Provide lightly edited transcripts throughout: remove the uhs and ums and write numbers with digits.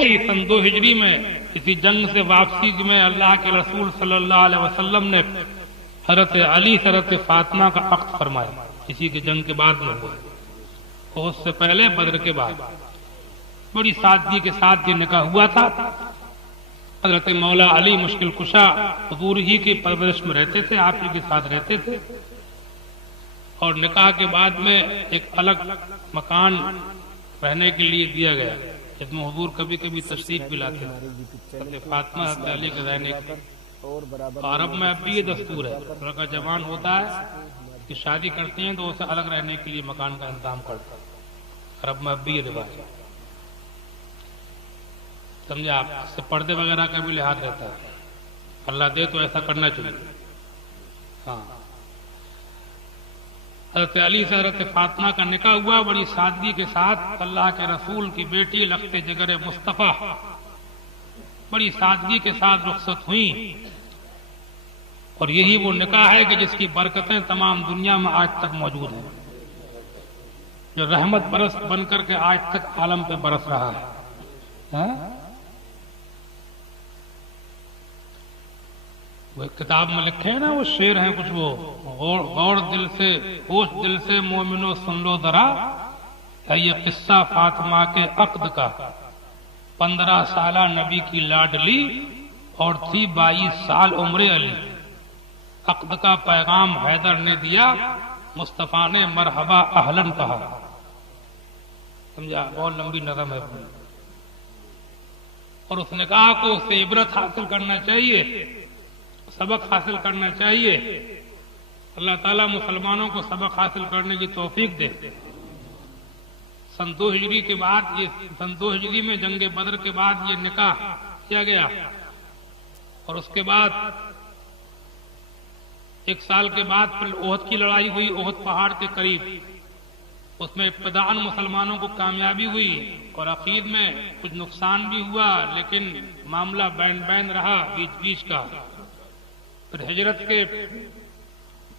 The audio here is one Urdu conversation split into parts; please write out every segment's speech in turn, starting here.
سن 2 ہجری میں کسی جنگ سے واپسی میں اللہ کے رسول صلی اللہ علیہ وسلم نے حضرت علی حضرت فاطمہ کا عقد فرمایا. کسی کے جنگ کے بعد میں ہوا، اور اس سے پہلے بدر کے بعد بڑی سادگی کے ساتھ یہ نکاح ہوا تھا. حضرت مولا علی مشکل کشا حضور ہی کی پرورش میں رہتے تھے، آپ ہی کے ساتھ رہتے تھے، اور نکاح کے بعد میں ایک الگ مکان رہنے کے لیے دیا گیا جس میں حضور کبھی کبھی تشریف بھی لاتے تھے. حضرت فاطمہ حضرت علی کے رہنے کے عرب میں اب بھی یہ دستور ہے، لڑکا جوان ہوتا ہے کہ شادی کرتے ہیں تو اسے الگ رہنے کے لیے مکان کا انتظام کرتے ہیں. عرب میں اب بھی یہ رواج ہے، سمجھے آپ. سے پردے وغیرہ کا بھی لحاظ رہتا ہے، اللہ دے تو ایسا کرنا چاہیے. ہاں، حضرت علی سے حضرت فاطمہ کا نکاح ہوا بڑی سادگی کے ساتھ. اللہ کے رسول کی بیٹی لخت جگر مصطفیٰ بڑی سادگی کے ساتھ رخصت ہوئی، اور یہی وہ نکاح ہے کہ جس کی برکتیں تمام دنیا میں آج تک موجود ہیں، جو رحمت برس بن کر کے آج تک عالم پہ برس رہا ہے. وہ ایک کتاب میں لکھے ہیں نا، وہ شعر ہیں کچھ، وہ غور دل سے ہوش دل سے مومنو سن لو ذرا، ہے یہ قصہ فاطمہ کے عقد کا. 15 سالہ نبی کی لاڈلی اور تھی 22 سال عمر علی. عقد کا پیغام حیدر نے دیا، مصطفیٰ نے مرحبا اہلن کہا. سمجھا، بہت لمبی نظم ہے. اور اس نکاح کو اس سے عبرت حاصل کرنا چاہیے، سبق حاصل کرنا چاہیے. اللہ تعالیٰ مسلمانوں کو سبق حاصل کرنے کی توفیق دے. سن 2 ہجری کے بعد سن 2 ہجری میں جنگ بدر کے بعد یہ نکاح کیا گیا، اور اس کے بعد 1 سال کے بعد پھر احد کی لڑائی ہوئی. احد پہاڑ کے قریب، اس میں ابتداءً مسلمانوں کو کامیابی ہوئی، اور عقید میں کچھ نقصان بھی ہوا، لیکن معاملہ بین بین رہا بیچ بیچ کا. پھر ہجرت کے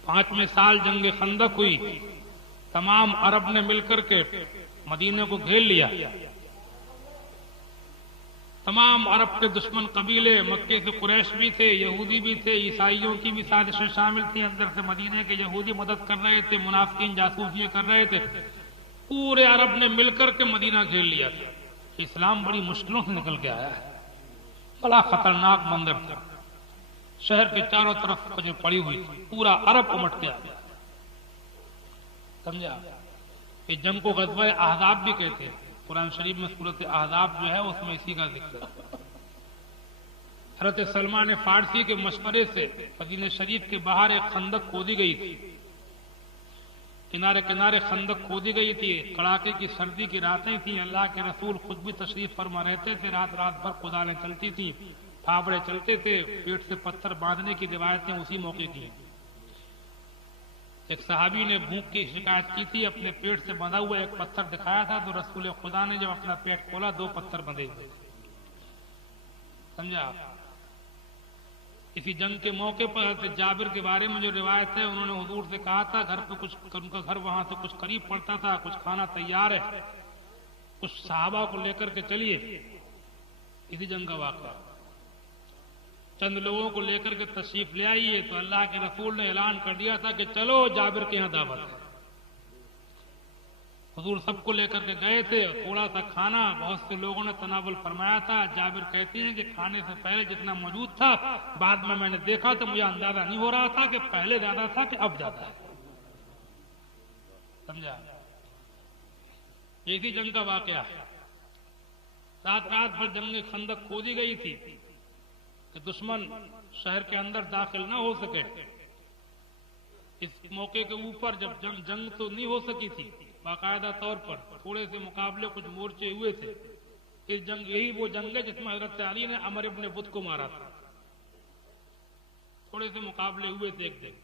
5ویں سال جنگ خندق ہوئی. تمام عرب نے مل کر کے مدینے کو گھیر لیا. تمام عرب کے دشمن قبیلے، مکے سے قریش بھی تھے، یہودی بھی تھے، عیسائیوں کی بھی سازشیں شامل تھیں. اندر سے مدینے کے یہودی مدد کر رہے تھے، منافقین جاسوسیاں کر رہے تھے. پورے عرب نے مل کر کے مدینہ گھیر لیا تھا. اسلام بڑی مشکلوں سے نکل کے آیا ہے، بڑا خطرناک منظر تھا. شہر کے چاروں طرف کجے پڑی ہوئی تھی، پورا عرب امٹ کے آ گیا. سمجھا، یہ جنگ کو غزوہ احزاب بھی کہتے ہیں. قرآن شریف میں سورۃ احزاب جو ہے اس میں اسی کا ذکر ہے. حضرت سلمان فارسی کے مشورے سے مدینہ شریف کے باہر ایک خندق کھودی گئی تھی. کنارے کنارے خندق کھودی گئی تھی. کڑاکے کی سردی کی راتیں تھیں. اللہ کے رسول خود بھی تشریف فرما رہتے تھے. رات رات بھر کدالیں چلتی تھیں، پھاوڑے چلتے تھے. پیٹ سے پتھر باندھنے کی روایتیں اسی موقع کی. ایک صحابی نے بھوک کی شکایت کی تھی، اپنے پیٹ سے بندھا ہوا ایک پتھر دکھایا تھا، تو رسول خدا نے جب اپنا پیٹ کھولا 2 پتھر بندھے ہوئے. سمجھا. اسی جنگ کے موقع پر حضرت جابر کے بارے میں جو روایت ہے، انہوں نے حضور سے کہا تھا، گھر پہ کچھ، ان کا گھر وہاں سے کچھ قریب پڑتا تھا، کچھ کھانا تیار ہے، کچھ صحابہ کو لے کر کے چلیے. اسی جنگ کا واقعہ. چند لوگوں کو لے کر کے تشریف لے آئیے، تو اللہ کے رسول نے اعلان کر دیا تھا کہ چلو جابر کے یہاں دعوت ہے. حضور سب کو لے کر کے گئے تھے. تھوڑا سا کھانا بہت سے لوگوں نے تناول فرمایا تھا. جابر کہتے ہیں کہ کھانے سے پہلے جتنا موجود تھا، بعد میں نے دیکھا تو مجھے اندازہ نہیں ہو رہا تھا کہ پہلے زیادہ تھا کہ اب زیادہ ہے. سمجھا. یہی جنگ کا واقعہ ہے. رات بھر جنگ خندق کھودی گئی تھی کہ دشمن شہر کے اندر داخل نہ ہو سکے. اس موقع کے اوپر جب جنگ تو نہیں ہو سکی تھی باقاعدہ طور پر، تھوڑے سے مقابلے کچھ مورچے ہوئے تھے. اس جنگ، یہی وہ جنگ ہے جس میں حضرت علی نے عمر ابن بدھ کو مارا تھا. تھوڑے سے مقابلے ہوئے تھے ایک دن.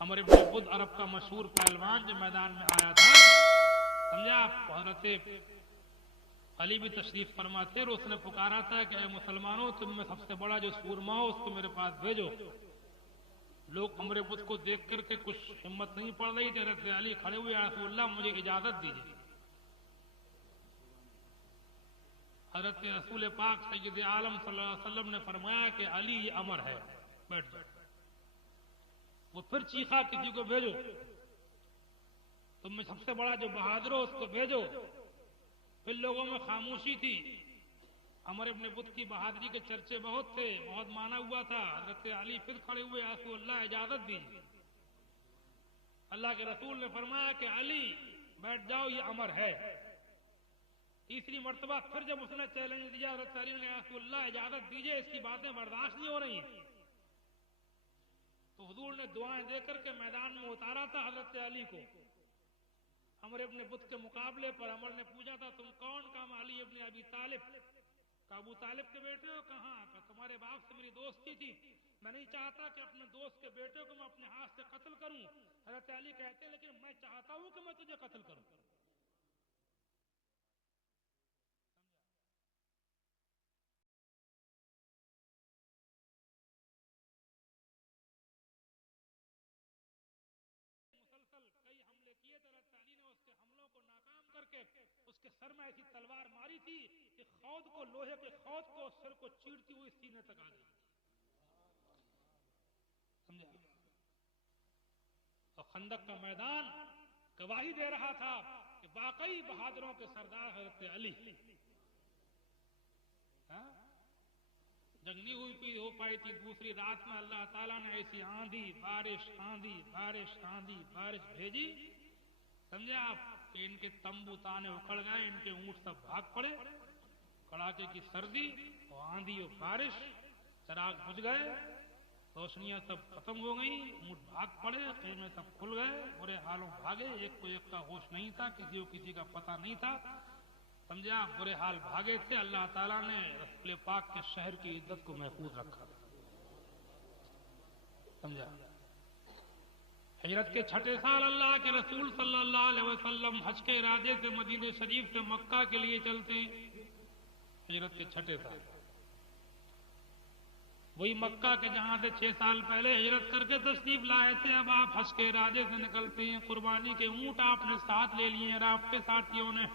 عمر ابن بدھ عرب کا مشہور پہلوان جو میدان میں آیا تھا. سمجھا. حضرت علی بھی تشریف فرما تھے، اور اس نے پکارا تھا کہ اے مسلمانوں، تم میں سب سے بڑا جو سورما ہو اس کو میرے پاس بھیجو. لوگ عمر بدھ کو دیکھ کر کے کچھ ہمت نہیں پڑ رہی تھی. حضرت علی کھڑے ہوئے، یا رسول اللہ مجھے اجازت دیجیے. حضرت رسول پاک سید عالم صلی اللہ علیہ وسلم نے فرمایا کہ علی یہ امر ہے، بیٹھ جاؤ۔ وہ پھر چیخا کسی کو بھیجو، تم میں سب سے بڑا جو بہادر ہو اس کو بھیجو۔ پھر لوگوں میں خاموشی تھی۔ عمر ابن بت کی بہادری کے چرچے بہت تھے، بہت مانا ہوا تھا۔ حضرت علی پھر کھڑے ہوئے، یا رسول اللہ اجازت دیجیے۔ اللہ کے رسول نے فرمایا کہ علی بیٹھ جاؤ، یہ امر ہے۔ تیسری مرتبہ پھر جب اس نے چیلنج دیا حضرت علی نے، یا رسول اللہ اجازت دیجیے، اس کی باتیں برداشت نہیں ہو رہی ہیں۔ تو حضور نے دعائیں دے کر کے میدان میں اتارا تھا حضرت علی کو۔ عمر ابن بت کے مقابلے پر عمر نے پوچھا تھا تم کون؟ کہا علی ابن ابی طالب۔ کہ ابو طالب کے بیٹے ہو؟ کہاں؟ کہ تمہارے باپ سے میری دوستی تھی، میں نہیں چاہتا کہ اپنے دوست کے بیٹے کو میں اپنے ہاتھ سے قتل کروں۔ حضرت علی کہتے ہیں لیکن میں چاہتا ہوں کہ میں تجھے قتل کروں۔ مسلسل کئی حملے کیے تھے، حضرت علی نے اس کے حملوں کو ناکام کر کے اس کے سر میں ایسی تلوار ماری تھی کہ خود کو، لوہے کے خود کو، سر کو چیرتی ہوئی سینے تک آ گئی۔ سمجھا؟ اور خندق کا میدان گواہی دے رہا تھا کہ واقعی بہادروں کے سردار حضرت علی۔ جنگ نہیں ہوئی ہو پائی تھی۔ دوسری رات میں اللہ تعالیٰ نے ایسی آندھی بارش بھیجی، سمجھے آپ، کہ ان کے تمبو تانے اکھڑ گئے، ان کے اونٹ سب بھاگ پڑے۔ کڑاکے کی سردی اور آندھی اور بارش، چراغ بجھ گئے، روشنیاں سب ختم ہو گئیں، اونٹ بھاگ پڑے، خیمے سب کھل گئے، برے حالوں بھاگے، ایک کو ایک کا ہوش نہیں تھا، کسی کو کسی کا پتہ نہیں تھا، سمجھا، برے حال بھاگے تھے۔ اللہ تعالیٰ نے رسول پاک کے شہر کی عزت کو محفوظ رکھا، سمجھا۔ ہجرت کے 6 سال اللہ کے رسول صلی اللہ علیہ وسلم حج کے ارادے سے مدینہ شریف سے مکہ کے لیے چلتے ہیں۔ ہجرت کے 6 سال، وہی مکہ کے جہاں سے 6 سال پہلے ہجرت کر کے تشریف لائے تھے، اب آپ حج کے ارادے سے نکلتے ہیں۔ قربانی کے اونٹ آپ نے ساتھ لے لیے ہیں رابطے ساتھیوں نے۔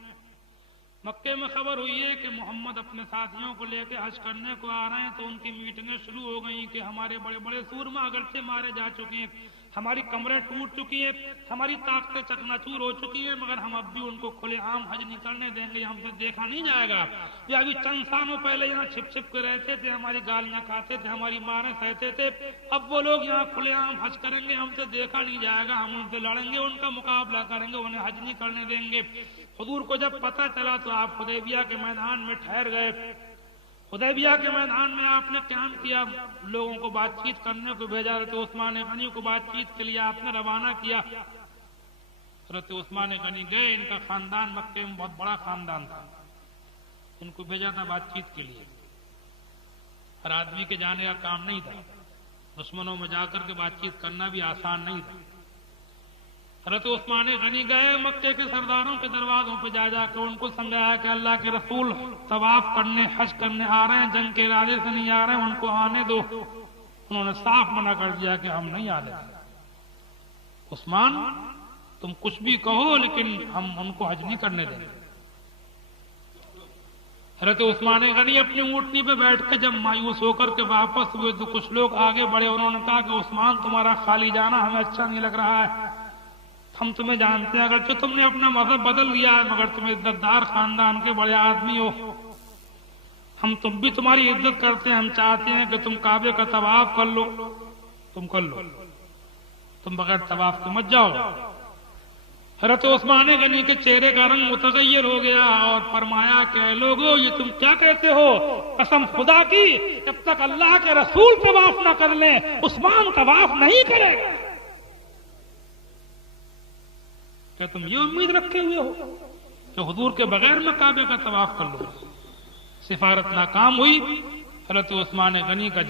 مکے میں خبر ہوئی ہے کہ محمد اپنے ساتھیوں کو لے کے حج کرنے کو آ رہے ہیں، تو ان کی میٹنگیں شروع ہو گئیں کہ ہمارے بڑے بڑے سورما اگرچہ مارے جا چکے ہیں، ہماری کمریں ٹوٹ چکی ہیں، ہماری طاقتیں چکناچور ہو چکی ہیں، مگر ہم اب بھی ان کو کھلے عام حج نہیں کرنے دیں گے، ہم سے دیکھا نہیں جائے گا۔ یہ ابھی چند سالوں پہلے یہاں چھپ چھپ کے رہتے تھے، ہماری گالیاں کھاتے تھے، ہماری ماریں سہتے تھے، اب وہ لوگ یہاں کھلے عام حج کریں گے، ہم سے دیکھا نہیں جائے گا، ہم ان سے لڑیں گے، ان کا مقابلہ کریں گے، انہیں حج نہیں کرنے دیں گے۔ حضور کو جب پتہ چلا تو آپ حدیبیہ کے میدان میں ٹھہر گئے۔ حدیبیہ کے میدان میں آپ نے قیام کیا، لوگوں کو بات چیت کرنے کو بھیجا، حضرت عثمان غنی کو بات چیت کے لیے آپ نے روانہ کیا۔ حضرت عثمان غنی گئے، ان کا خاندان مکے میں بہت بڑا خاندان تھا، ان کو بھیجا تھا بات چیت کے لیے۔ ہر آدمی کے جانے کا کام نہیں تھا، دشمنوں میں جا کر کے بات چیت کرنا بھی آسان نہیں تھا۔ حضرت عثمان غنی گئے، مکے کے سرداروں کے دروازوں پہ جا جا کے ان کو سمجھایا کہ اللہ کے رسول طواف کرنے، حج کرنے آ رہے ہیں، جنگ کے ارادے سے نہیں آ رہے ہیں، ان کو آنے دو۔ انہوں نے صاف منع کر دیا کہ ہم نہیں آنے دیں گے۔ عثمان تم کچھ بھی کہو لیکن ہم ان کو حج نہیں کرنے دیں گے۔ حضرت عثمان غنی اپنی اونٹنی پہ بیٹھ کے جب مایوس ہو کر کے واپس ہوئے تو کچھ لوگ آگے بڑھے، انہوں نے کہا کہ عثمان تمہارا خالی جانا ہمیں اچھا نہیں لگ رہا ہے، ہم تمہیں جانتے ہیں، اگرچہ تم نے اپنا مذہب بدل لیا ہے مگر تم عزتدار خاندان کے بڑے آدمی ہو، ہم تم بھی تمہاری عزت کرتے ہیں، ہم چاہتے ہیں کہ تم کعبے کا طواف کر لو، تم کر لو، تم بغیر طواف کے مت جاؤ۔ حضرت عثمان غنی کے چہرے کا رنگ متغیر ہو گیا اور فرمایا کہ اے لوگو یہ تم کیا کہتے ہو؟ قسم خدا کی جب تک اللہ کے رسول طواف نہ کر لیں عثمان طواف نہیں کرے گا۔ کیا تم یہ امید رکھے ہوئے ہو کہ حضور کے بغیر میں کعبے کا طواف کر لو؟ سفارت ناکام ہوئی، حضرت عثمان غنی کا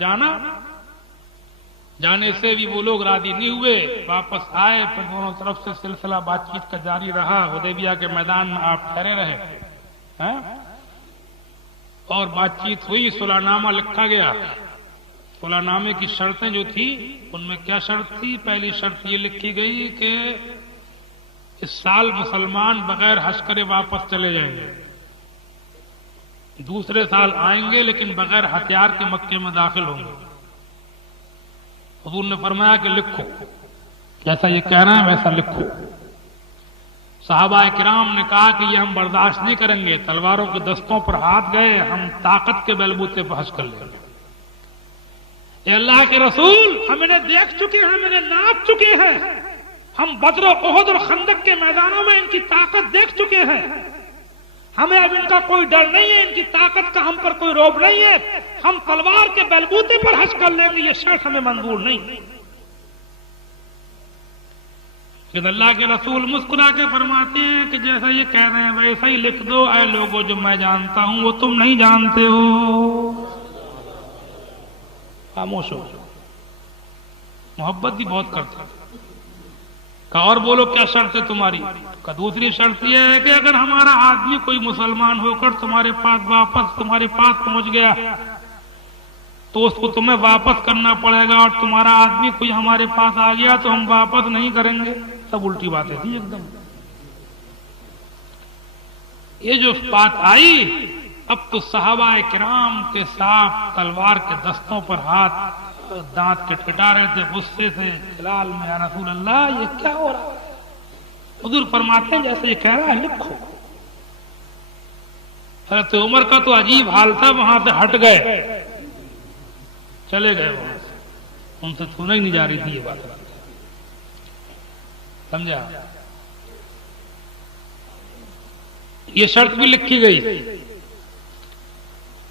جانے سے بھی وہ لوگ راضی نہیں ہوئے، واپس آئے، پھر دونوں طرف سے سلسلہ بات چیت کا جاری رہا۔ حدیبیہ کے میدان میں آپ ٹھہرے رہے اور بات چیت ہوئی، صلح نامہ لکھا گیا۔ صلح نامے کی شرطیں جو تھی ان میں کیا شرط تھی؟ پہلی شرط یہ لکھی گئی کہ اس سال مسلمان بغیر حج کرے واپس چلے جائیں گے، دوسرے سال آئیں گے لیکن بغیر ہتھیار کے مکے میں داخل ہوں گے۔ حضور نے فرمایا کہ لکھو، جیسا یہ کہہ رہے ہیں ویسا لکھو۔ صحابہ کرام نے کہا کہ یہ ہم برداشت نہیں کریں گے، تلواروں کے دستوں پر ہاتھ گئے، ہم طاقت کے بلبوتے پر حج کر لیں گے۔ اے اللہ کے رسول، ہم انہیں دیکھ چکے ہیں، ہم انہیں ناپ چکے ہیں، ہم بدر و احد اور خندق کے میدانوں میں ان کی طاقت دیکھ چکے ہیں، ہمیں اب ان کا کوئی ڈر نہیں ہے، ان کی طاقت کا ہم پر کوئی روب نہیں ہے، ہم تلوار کے بلبوتے پر حج کر لیں گے، یہ شرط ہمیں منظور نہیں۔ کہ اللہ کے رسول مسکرا کے فرماتے ہیں کہ جیسا یہ کہہ رہے ہیں ویسا ہی لکھ دو، اے لوگوں جو میں جانتا ہوں وہ تم نہیں جانتے ہو۔ خاموش ہو، محبت بھی بہت کرتے ہیں۔ کہا اور بولو کیا شرط ہے تمہاری؟ کہا دوسری شرط یہ ہے کہ اگر ہمارا آدمی کوئی مسلمان ہو کر تمہارے پاس پہنچ گیا تو اس کو تمہیں واپس کرنا پڑے گا، اور تمہارا آدمی کوئی ہمارے پاس آ گیا تو ہم واپس نہیں کریں گے۔ سب الٹی باتیں تھی ایک دم۔ یہ جو بات آئی، اب تو صحابہ کرام کے ساتھ تلوار کے دستوں پر ہاتھ دانت کٹکھٹا رہے تھے غصے سے، جلال میں یا رسول اللہ یہ کیا ہو رہا ہے؟ حضور فرماتے ہیں جیسے یہ کہہ رہا ہے لکھو۔ حضرت عمر کا تو عجیب حال تھا، وہاں سے ہٹ گئے، چلے گئے وہاں سے، ان سے سنی نہیں جا رہی تھی یہ بات، سمجھا؟ یہ شرط بھی لکھی گئی،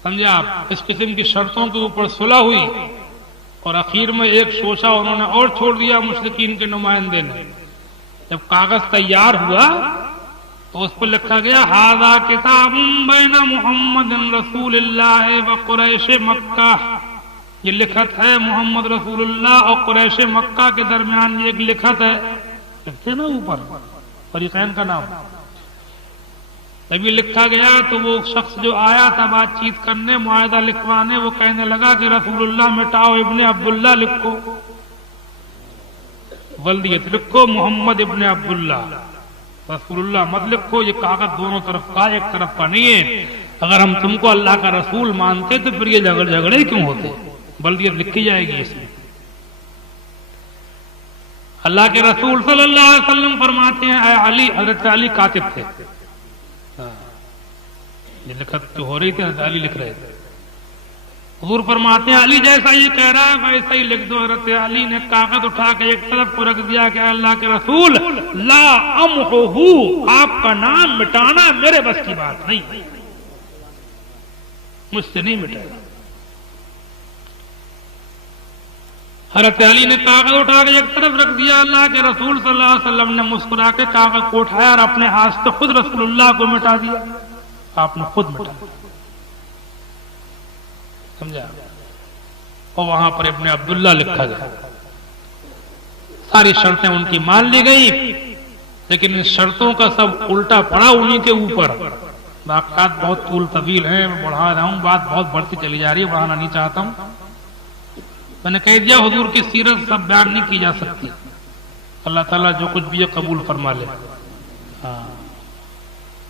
سمجھا آپ؟ اس قسم کی شرطوں کے اوپر صلح ہوئی، اور اخیر میں ایک شوشہ انہوں نے اور چھوڑ دیا مشرکین کے نمائندے نے۔ جب کاغذ تیار ہوا تو اس پر لکھا گیا ھذا کتاب بین محمد رسول اللہ و قریش مکہ، یہ لکھت ہے محمد رسول اللہ اور قریش مکہ کے درمیان، یہ ایک لکھت ہے، لکھتے نا اوپر فریقین کا نام۔ جب یہ لکھا گیا تو وہ شخص جو آیا تھا بات چیت کرنے، معاہدہ لکھوانے، وہ کہنے لگا کہ رسول اللہ مٹاؤ، ابن عبداللہ لکھو، ولدیت لکھو محمد ابن عبداللہ، رسول اللہ مت لکھو۔ یہ کاغذ دونوں طرف کا، ایک طرف کا نہیں ہے۔ اگر ہم تم کو اللہ کا رسول مانتے تو پھر یہ جھگڑے کیوں ہوتے؟ ولدیت لکھی جائے گی اس میں۔ اللہ کے رسول صلی اللہ علیہ وسلم فرماتے ہیں اے علی، حضرت علی کاتب تھے، یہ لکھت جو ہو رہی تھی حضرت علی لکھ رہے تھے۔ حضور فرماتے ہیں علی جیسا یہ کہہ رہا ہے ویسا ہی لکھ دو۔ حضرت علی نے کاغذ اٹھا کے ایک طرف کو رکھ دیا کہ اللہ کے رسول لا امحو، آپ کا نام مٹانا میرے بس کی بات نہیں، مجھ سے نہیں مٹے گا۔ حضرت علی نے کاغذ اٹھا کے ایک طرف رکھ دیا، اللہ کے رسول صلی اللہ علیہ وسلم نے مسکرا کے کاغذ کو اٹھایا اور اپنے ہاتھ سے خود رسول اللہ کو مٹا دیا، آپ نے خود مٹا دیا، سمجھا؟ اور وہاں پر ابن عبداللہ لکھا گیا۔ ساری شرطیں ان کی مان لی گئی، لیکن ان شرطوں کا سب الٹا پڑا انہی کے اوپر۔ واقعات بہت طول طویل ہیں، میں بڑھا رہا ہوں، بات بہت بڑھتی چلی جا رہی ہے، بڑھانا نہیں چاہتا ہوں۔ میں نے کہہ دیا حضور کی سیرت سب بیان نہیں کی جا سکتی، اللہ تعالیٰ جو کچھ بھی قبول فرما لے۔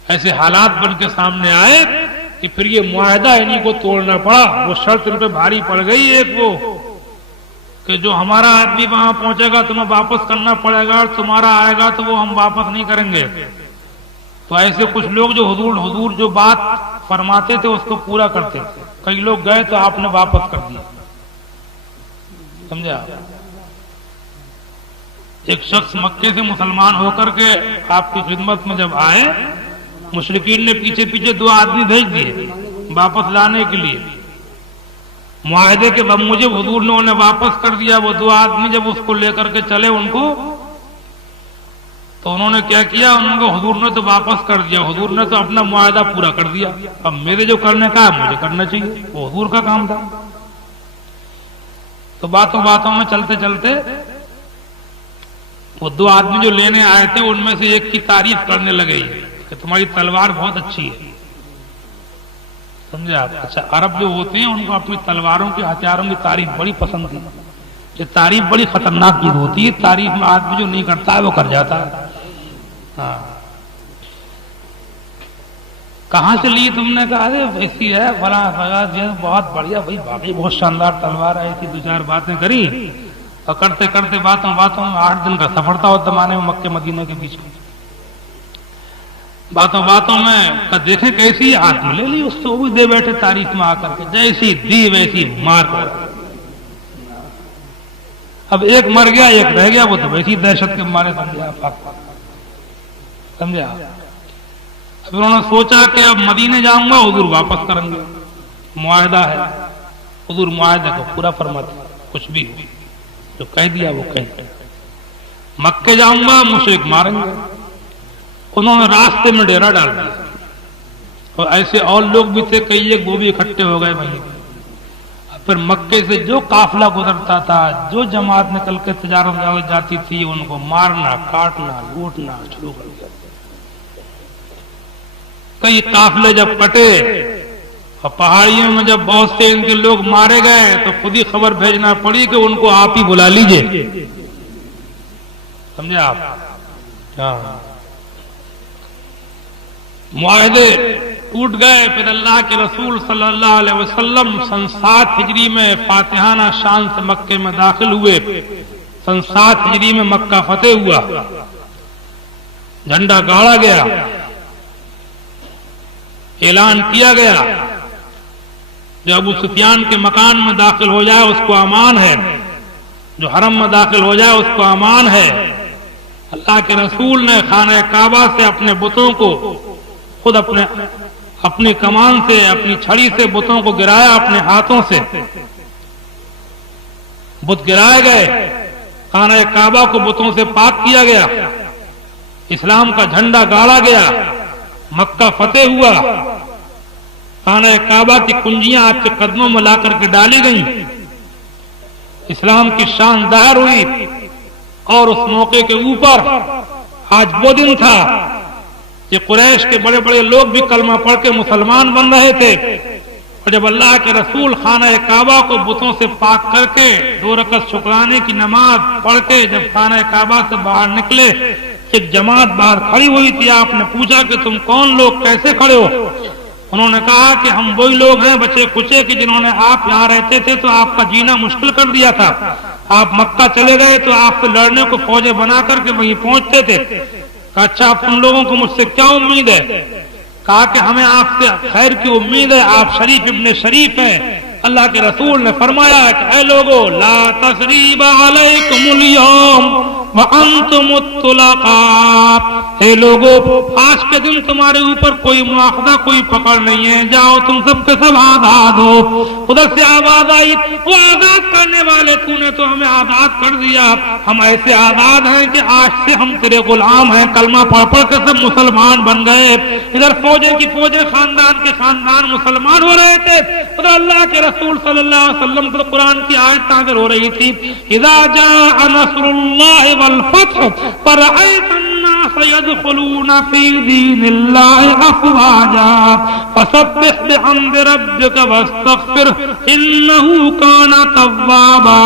ایسے حالات بن کے سامنے آئے کہ پھر یہ معاہدہ انہی کو توڑنا پڑا۔ وہ شرط ان پہ بھاری پڑ گئی ایک، وہ کہ جو ہمارا آدمی وہاں پہنچے گا تمہیں واپس کرنا پڑے گا، اور تمہارا آئے گا تو وہ ہم واپس نہیں کریں گے۔ تو ایسے کچھ لوگ جو حضور جو بات فرماتے تھے اس کو پورا کرتے تھے، کئی لوگ گئے تو آپ نے واپس کر دیا، سمجھا؟ ایک شخص مکے سے مسلمان ہو کر کے آپ کی خدمت میں جب آئے، مشرکین نے پیچھے پیچھے 2 آدمی بھیج دیے واپس لانے کے لیے، معاہدے کے بموجب حضور نے انہیں واپس کر دیا۔ وہ 2 آدمی جب اس کو لے کر کے چلے ان کو، تو انہوں نے کیا کیا، انہوں کو حضور نے تو واپس کر دیا، حضور نے تو اپنا معاہدہ پورا کر دیا، اب میرے جو کرنے کا ہے مجھے کرنا چاہیے، وہ حضور کا کام تھا۔ تو باتوں میں چلتے چلتے وہ 2 آدمی جو لینے آئے تھے ان میں سے ایک کی تعریف کرنے لگے کہ تمہاری تلوار بہت اچھی ہے، سمجھا آپ؟ اچھا، عرب جو ہوتے ہیں ان کو اپنی تلواروں کے ہتھیاروں کی تعریف بڑی پسند تھی۔ یہ تعریف بڑی خطرناک چیز ہوتی ہے، تعریف میں آدمی جو نہیں کرتا ہے وہ کر جاتا ہے۔ کہاں سے لی تم نے؟ کہا ایسی ہے فلاں بہت بڑھیا بھائی، باقی بہت شاندار تلوار ہے، ایسی 2-4 باتیں کری اور کرتے کرتے باتوں میں 8 دن کا سفر تھا اس زمانے میں مکے مدینہ کے بیچ میں۔ باتوں میں دیکھیں کیسی ہاتھ میں لے لی اس کو، وہ بھی دے بیٹھے تعریف میں آ کر کے، جیسی دی ویسی مار کر۔ اب ایک مر گیا ایک رہ گیا، وہ تو ویسی دہشت کے مارے سمجھا۔ اب انہوں نے سوچا کہ اب مدینے جاؤں گا، حضور واپس کریں گے، معاہدہ ہے، حضور معاہدے کو پورا فرماتے کچھ بھی ہو، جو کہہ دیا وہ کہہ دیا۔ مکے جاؤں گا مشرک ماریں گے، انہوں نے راستے میں ڈیرا ڈال دیا، اور ایسے اور لوگ بھی تھے کئی ایک، وہ بھی اکٹھے ہو گئے وہیں۔ پھر مکے سے جو قافلہ گزرتا تھا، جو جماعت نکل کے تجارت جاتی تھی، ان کو مارنا کاٹنا لوٹنا شروع کر دیا۔ کئی قافلے جب کٹے اور پہاڑیوں میں جب بہت سے ان کے لوگ مارے گئے تو خود ہی خبر بھیجنا پڑی کہ ان کو آپ ہی بلا لیجئے، سمجھے آپ؟ ہاں، معاہدے ٹوٹ گئے۔ پھر اللہ کے رسول صلی اللہ علیہ وسلم سن 7 ہجری میں فاتحانہ شان سے مکے میں داخل ہوئے۔ سن 7 ہجری میں مکہ فتح ہوا، جھنڈا گاڑا گیا، اعلان کیا گیا جو ابو سفیان کے مکان میں داخل ہو جائے اس کو امان ہے، جو حرم میں داخل ہو جائے اس کو امان ہے۔ اللہ کے رسول نے خانہ کعبہ سے اپنے بتوں کو خود اپنی کمان سے، اپنی چھڑی سے بتوں کو گرایا، اپنے ہاتھوں سے بت گرائے گئے، خانہ کعبہ کو بتوں سے پاک کیا گیا، اسلام کا جھنڈا گاڑا گیا، مکہ فتح ہوا، خانہ کعبہ کی کنجیاں آپ کے قدموں میں لا کر کے ڈالی گئیں، اسلام کی شان ظاہر ہوئی۔ اور اس موقع کے اوپر آج وہ دن تھا کہ قریش کے بڑے بڑے لوگ بھی کلمہ پڑھ کے مسلمان بن رہے تھے، اور جب اللہ کے رسول خانہ کعبہ کو بتوں سے پاک کر کے 2 رکعت شکرانے کی نماز پڑھ کے جب خانہ کعبہ سے باہر نکلے، ایک جماعت باہر کھڑی ہوئی تھی۔ آپ نے پوچھا کہ تم کون لوگ، کیسے کھڑے ہو؟ انہوں نے کہا کہ ہم وہی لوگ ہیں بچے کچے کہ جنہوں نے آپ یہاں رہتے تھے تو آپ کا جینا مشکل کر دیا تھا، آپ مکہ چلے گئے تو آپ سے لڑنے کو فوجیں بنا کر کے وہیں پہنچتے تھے۔ کہا اچھا تم لوگوں کو مجھ سے کیا امید ہے؟ کہا کہ ہمیں آپ سے خیر کی امید ہے، آپ شریف ابن شریف ہیں۔ اللہ کے رسول نے فرمایا کہ اے لوگو لا تثریب علیکم اليوم وانتم الطلقاء، اے لوگو آج کے دن تمہارے اوپر کوئی مواخذہ کوئی پکڑ نہیں ہے، جاؤ تم سب کے سب آزاد ہو۔ ادھر سے آواز آئی وہ آزاد کرنے والے تو نے تو ہمیں آزاد کر دیا، ہم ایسے آزاد ہیں کہ آج سے ہم تیرے غلام ہیں، کلمہ پڑھ پڑھ کے سب مسلمان بن گئے۔ ادھر فوجیں کی فوجیں، خاندان کے خاندان مسلمان ہو رہے تھے، ادھر اللہ کے رسول صلی اللہ علیہ وسلم پر قرآن کی آیت نازل ہو رہی تھی، اذا جاء نصر اللہ والفتح فرأيت الناس يدخلون في دين الله افواجا فسبح بحمد ربك واستغفره انه كان توابا۔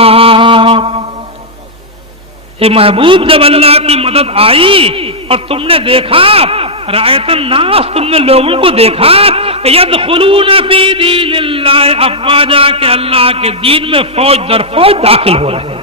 اے محبوب جب اللہ کی مدد آئی اور تم نے دیکھا، رأیت الناس، تم نے لوگوں کو دیکھا، یدخلون فی دین اللہ افواجا، کہ اللہ کے دین میں فوج در فوج داخل ہو رہے ہیں۔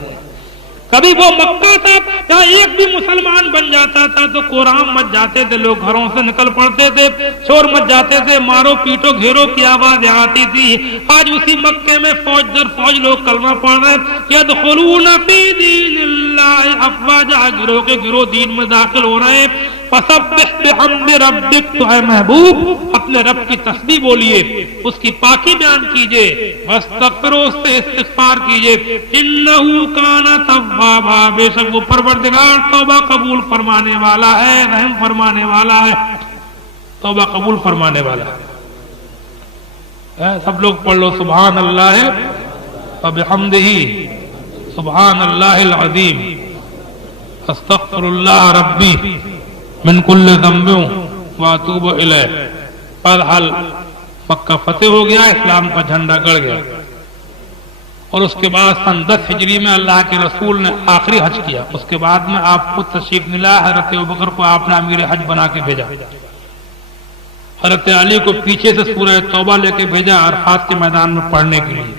کبھی وہ مکہ تھا جہاں ایک بھی مسلمان بن جاتا تھا تو قرآن مچ جاتے تھے، لوگ گھروں سے نکل پڑتے تھے، شور مچ جاتے تھے، مارو پیٹو گھیرو کی آواز آتی تھی۔ آج اسی مکے میں فوج در فوج لوگ کلمہ پڑھ رہے ہیں، یدخلون فی دین اللہ افواجا، گروہ کے گروہ دین میں داخل ہو رہے ہیں۔ فسبح بحمد ربک، تو اے محبوب اپنے رب کی تسبیح بولیے، اس کی پاکی بیان کیجئے، واستغفروا، اس سے استغفار کیجئے، انہ کان توابا، بے شک وہ پروردگار توبہ قبول فرمانے والا ہے، رحم فرمانے والا ہے، توبہ قبول فرمانے والا ہے۔ سب لوگ پڑھ لو سبحان اللہ وبحمدہ، سبحان اللہ العظیم، استغفر اللہ ربی من کل ذنب واتوب الیہ۔ بہرحال مکہ فتح ہو گیا، اسلام کا جھنڈا گڑ گیا، اور اس کے بعد سن 10 ہجری میں اللہ کے رسول نے آخری حج کیا۔ اس کے بعد میں آپ خود تشریف نہیں لایا، حضرت ابوبکر کو آپ نے امیر حج بنا کے بھیجا، حضرت علی کو پیچھے سے سورہ توبہ لے کے بھیجا عرفات کے میدان میں پڑھنے کے لیے.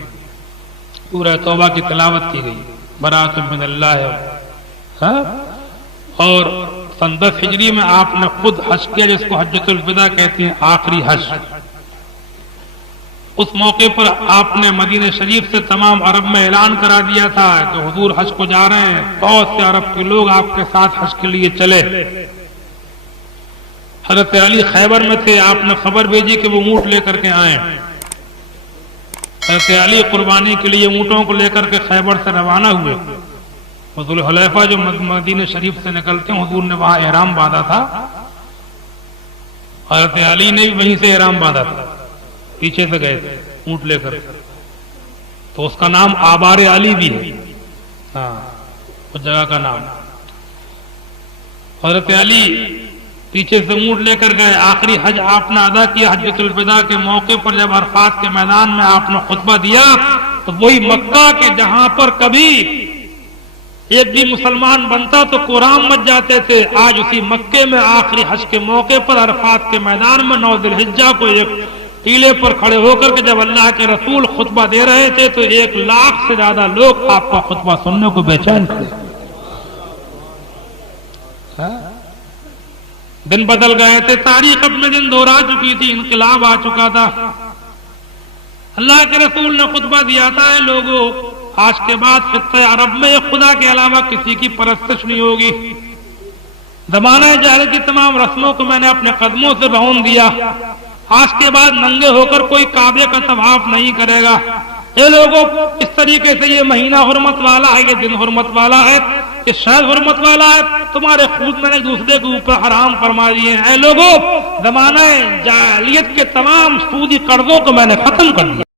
سورہ توبہ کی تلاوت کی گئی، برات من اللہ. اور سن 10 ہجری میں آپ نے خود حج کیا، جس کو حجۃ الوداع کہتے ہیں، آخری حج. اس موقع پر آپ نے مدینہ شریف سے تمام عرب میں اعلان کرا دیا تھا کہ حضور حج کو جا رہے ہیں، بہت سے عرب کے لوگ آپ کے ساتھ حج کے لیے چلے. حضرت علی خیبر میں تھے، آپ نے خبر بھیجی کہ وہ اونٹ لے کر کے آئیں. حضرت علی قربانی کے لیے اونٹوں کو لے کر کے خیبر سے روانہ ہوئے. ذو الحلیفہ جو مدینہ شریف سے نکلتے ہیں، حضور نے وہاں احرام باندھا تھا، حضرت علی نے بھی وہیں سے احرام باندھا تھا، پیچھے سے گئے تھے اونٹ لے کر. تو اس کا نام آبار علی بھی ہے، ہاں اس جگہ کا نام. حضرت علی پیچھے سے اونٹ لے کر گئے. آخری حج آپ نے ادا کیا. حجۃ الوداع کے موقع پر جب عرفات کے میدان میں آپ نے خطبہ دیا تو وہی مکہ کے جہاں پر کبھی ایک بھی مسلمان بنتا تو قرآن مچ جاتے تھے، آج اسی مکے میں آخری حج کے موقع پر عرفات کے میدان میں 9 ذی الحجہ کو ایک ٹیلے پر کھڑے ہو کر کے جب اللہ کے رسول خطبہ دے رہے تھے تو 1 لاکھ سے زیادہ لوگ آپ کا خطبہ سننے کو بے چین تھے. دن بدل گئے تھے، تاریخ اپنے دن دہرا چکی تھی، انقلاب آ چکا تھا. اللہ کے رسول نے خطبہ دیا تھا، اے لوگوں، آج کے بعد خطہ عرب میں خدا کے علاوہ کسی کی پرستش نہیں ہوگی. زمانہ جاہلیت کی تمام رسموں کو میں نے اپنے قدموں سے رون دیا. آج کے بعد ننگے ہو کر کوئی کعبے کا طواف نہیں کرے گا. اے لوگوں، اس طریقے سے یہ مہینہ حرمت والا ہے، یہ دن حرمت والا ہے، یہ شہر حرمت والا ہے، تمہارے خود میں نے ایک دوسرے کے اوپر حرام فرما دیے ہیں. اے لوگوں، زمانہ جاہلیت کے تمام سودی قرضوں کو میں نے ختم کر دیا.